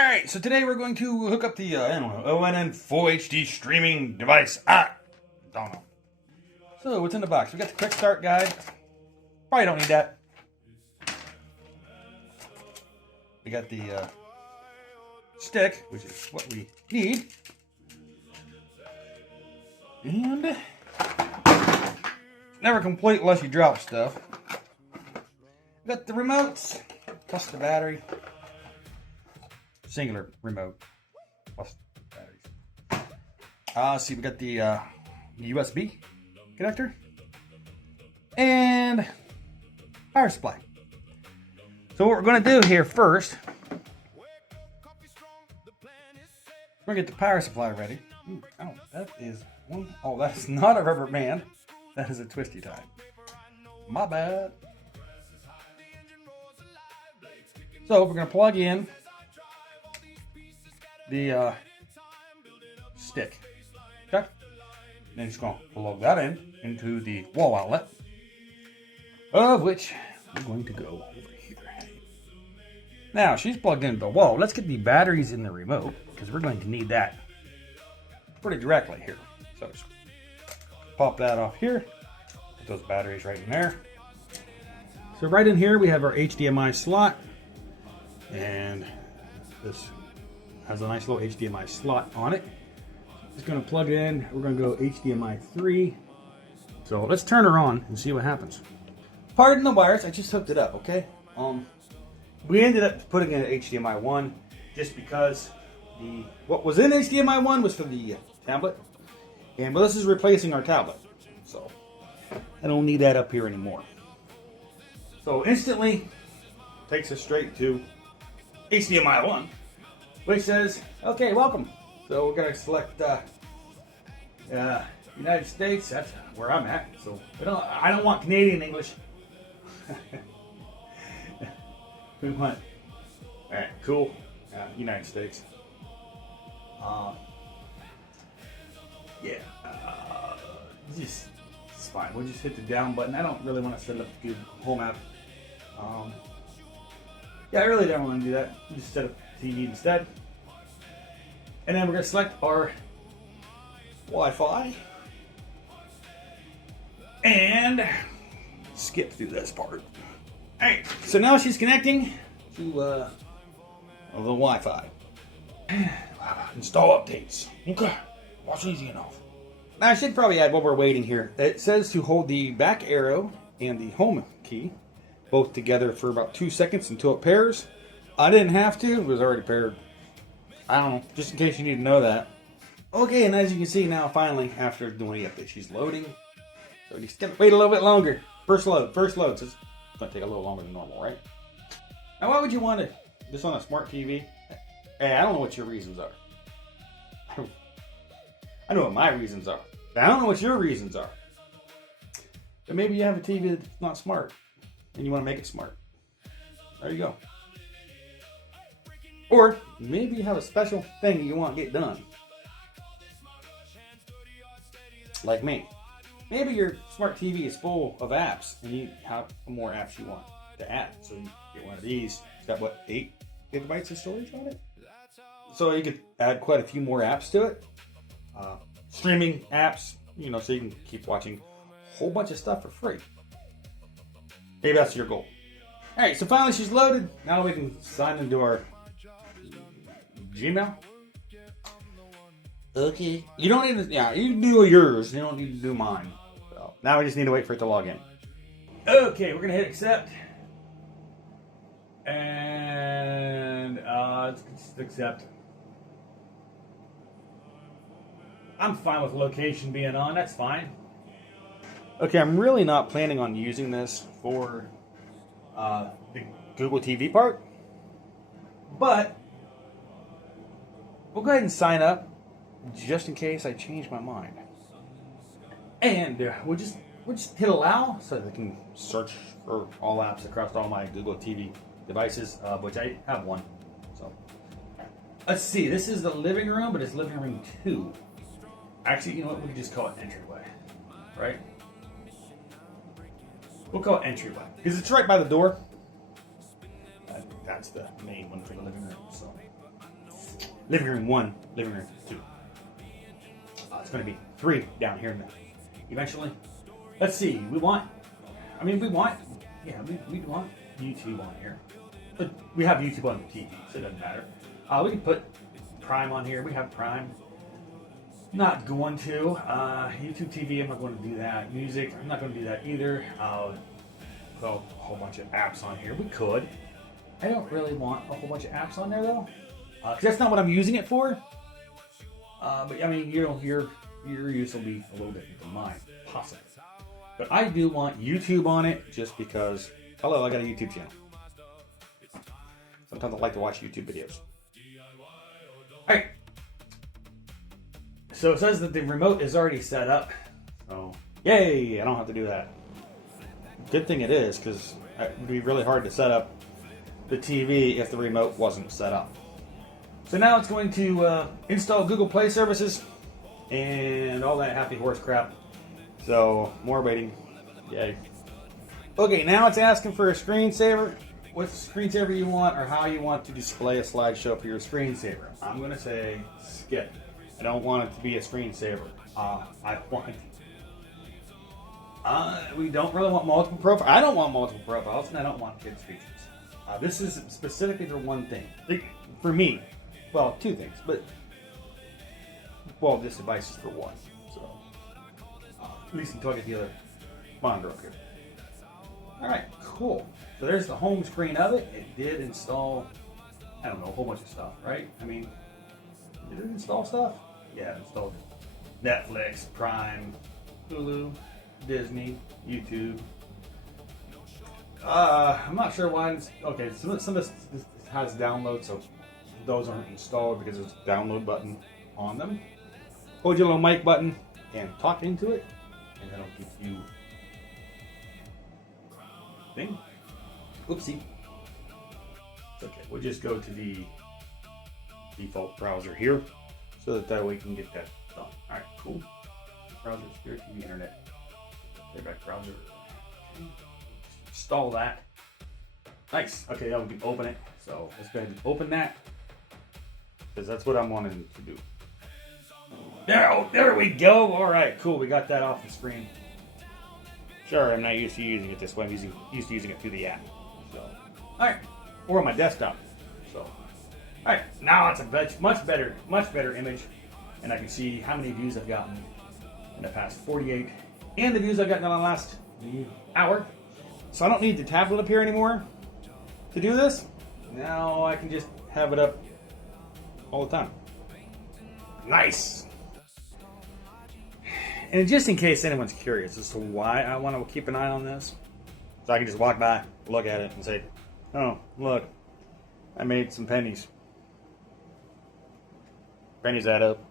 Alright, so today we're going to hook up the, ONN Full HD streaming device. Don't know. So, what's in the box? We got the quick start guide. Probably don't need that. We got the stick, which is what we need. And never complete unless you drop stuff. We got the remotes, plus the battery. Singular remote, plus batteries. See, we got the USB connector and power supply. So what we're going to do here first, we're going to get the power supply ready. Ooh, oh, that is one. Oh, that's not a rubber band. That is a twisty tie. My bad. So we're going to plug in the stick. Okay. Then just going to plug that into the wall outlet, of which I'm going to go over here. Now she's plugged into the wall. Let's get the batteries in the remote because we're going to need that pretty directly here. So just pop that off here. Put those batteries right in there. So right in here we have our HDMI slot, and this has a nice little HDMI slot on it. Just going to plug it in. We're going to go HDMI 3. So let's turn her on and see what happens. Pardon the wires, I just hooked it up, okay? We ended up putting in HDMI 1 just because what was in HDMI 1 was for the tablet. And but this is replacing our tablet. So I don't need that up here anymore. So instantly takes us straight to HDMI 1. Which says, okay, welcome. So we're going to select United States. That's where I'm at. So I don't want Canadian English. We want, all right, cool. United States. It's fine. We'll just hit the down button. I don't really want to set up the home app. I really don't want to do that. We'll just set up TV instead. And then we're going to select our Wi-Fi and skip through this part. Alright, so now she's connecting to the Wi-Fi. Install updates. Okay, that's easy enough. Now I should probably add while we're waiting here. It says to hold the back arrow and the home key both together for about 2 seconds until it pairs. I didn't have to, it was already paired. I don't know, just in case you need to know that. Okay, and as you can see now, finally, after doing the update, she's loading. So you just gotta wait a little bit longer. First load, so it's gonna take a little longer than normal, right? Now why would you want this on a smart TV? Hey, I don't know what your reasons are. I know what my reasons are. But I don't know what your reasons are. But maybe you have a TV that's not smart, and you want to make it smart. There you go. Or maybe you have a special thing you want to get done. Like me. Maybe your smart TV is full of apps and you have more apps you want to add. So you get one of these. It's got what, 8 gigabytes of storage on it? So you could add quite a few more apps to it. Streaming apps, so you can keep watching a whole bunch of stuff for free. Maybe that's your goal. Alright, so finally she's loaded. Now we can sign into our Gmail. Okay. You don't need to, you can do yours. You don't need to do mine. So now we just need to wait for it to log in. Okay, we're going to hit accept. And let's just accept. I'm fine with location being on. That's fine. Okay, I'm really not planning on using this for the Google TV part. But we'll go ahead and sign up just in case I change my mind. And we'll just hit allow so they can search for all apps across all my Google TV devices, which I have one. So let's see. This is the living room, but it's living room 2. Actually, you know what? We can just call it entryway, right? We'll call it entryway because it's right by the door. That's the main one for the living room. So living room 1, living room 2. It's going to be 3 down here now. Eventually. Let's see. We want YouTube on here. But we have YouTube on the TV, so it doesn't matter. We can put Prime on here. We have Prime. Not going to. YouTube TV, I'm not going to do that. Music, I'm not going to do that either. Put a whole bunch of apps on here. We could. I don't really want a whole bunch of apps on there though, because that's not what I'm using it for. But I mean, your use will be a little different than mine, possibly. But I do want YouTube on it just because. Hello, I got a YouTube channel. Sometimes I like to watch YouTube videos. Alright. So it says that the remote is already set up. So, yay! I don't have to do that. Good thing it is, because it would be really hard to set up the TV if the remote wasn't set up. So now it's going to install Google Play services and all that happy horse crap. So, more waiting. Yay. Okay, now it's asking for a screensaver. What screensaver you want or how you want to display a slideshow for your screensaver. I'm going to say skip. I don't want it to be a screensaver. We don't really want multiple profiles. I don't want multiple profiles, and I don't want kids features. This is specifically for one thing. For me, well, 2 things, but well, this device is for one. So at least until I get the other monitor up here. All right, cool. So there's the home screen of it. It did install, I don't know, a whole bunch of stuff, right? I mean, did it install stuff? Yeah, it installed Netflix, Prime, Hulu, Disney, YouTube. I'm not sure why it's, okay, some of this has download, so those aren't installed because there's a download button on them. Hold your little mic button and talk into it, and that'll give you thing. Oopsie. Okay, we'll just go to the default browser here so that way we can get that done. Alright, cool. Browser, Spirit TV, Internet. Playback browser. Okay. Install that. Nice. Okay, now we can open it. So let's go ahead and open that, because that's what I'm wanting to do. There we go. Alright, cool. We got that off the screen. Sure, I'm not used to using it this way. I'm used to using it through the app. So, alright. Or on my desktop. So, alright. Now it's a much better image. And I can see how many views I've gotten in the past 48. And the views I've gotten in the last hour. So I don't need the tablet up here anymore to do this. Now I can just have it up all the time. Nice! And just in case anyone's curious as to why I want to keep an eye on this, so I can just walk by, look at it, and say, oh, look, I made some pennies. Pennies add up.